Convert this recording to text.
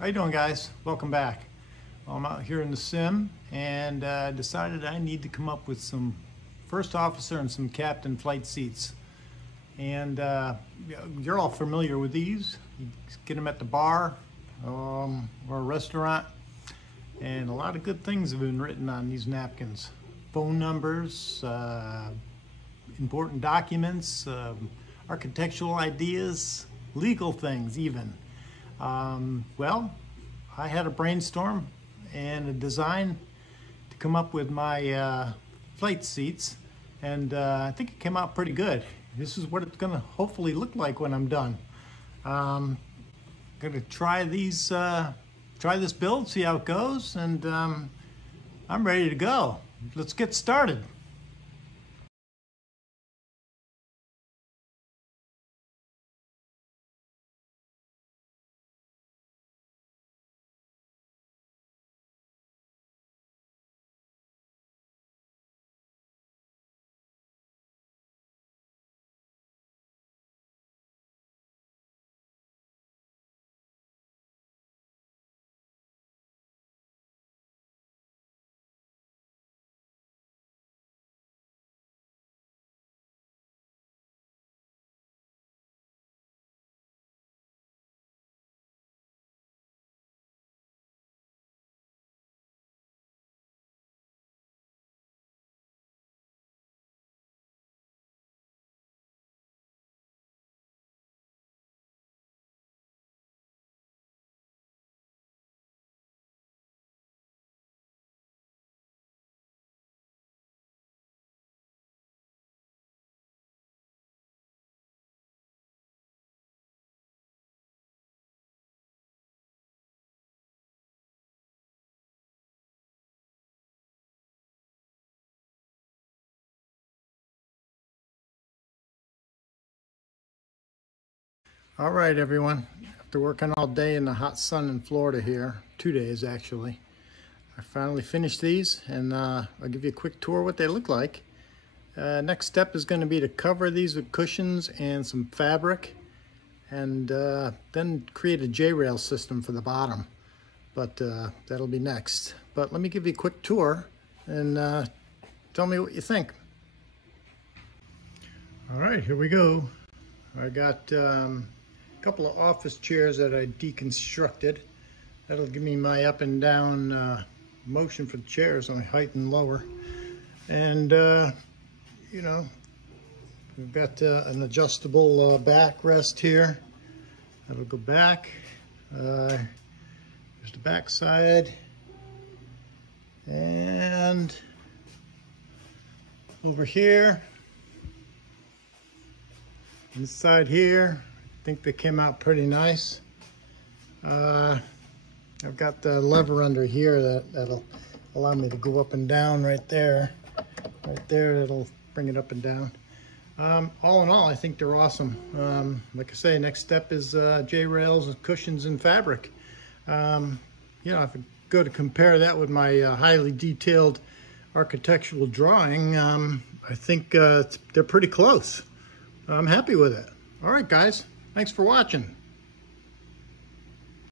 How you doing, guys? Welcome back. Well, I'm out here in the sim and decided I need to come up with some first officer and some captain flight seats. And you're all familiar with these. You get them at the bar or a restaurant. And a lot of good things have been written on these napkins. Phone numbers, important documents, architectural ideas, legal things even. Well, I had a brainstorm and a design to come up with my flight seats, and I think it came out pretty good. This is what it's going to hopefully look like when I'm done. Going to try this build, see how it goes, and I'm ready to go. Let's get started. All right, everyone. After working all day in the hot sun in Florida here, 2 days actually, I finally finished these, and I'll give you a quick tour of what they look like. Next step is going to be to cover these with cushions and some fabric, and then create a J-rail system for the bottom. But that'll be next. But let me give you a quick tour and tell me what you think. All right, here we go. I got couple of office chairs that I deconstructed. That'll give me my up and down motion for the chairs on height and lower. And you know, we've got an adjustable backrest here. That'll go back. There's the back side. And over here, this side here, I think they came out pretty nice. I've got the lever under here that'll allow me to go up and down right there. Right there, that'll bring it up and down. All in all, I think they're awesome. Like I say, next step is J-rails and cushions and fabric. You know, if I go to compare that with my highly detailed architectural drawing, I think they're pretty close. I'm happy with it. All right, guys. Thanks for watching.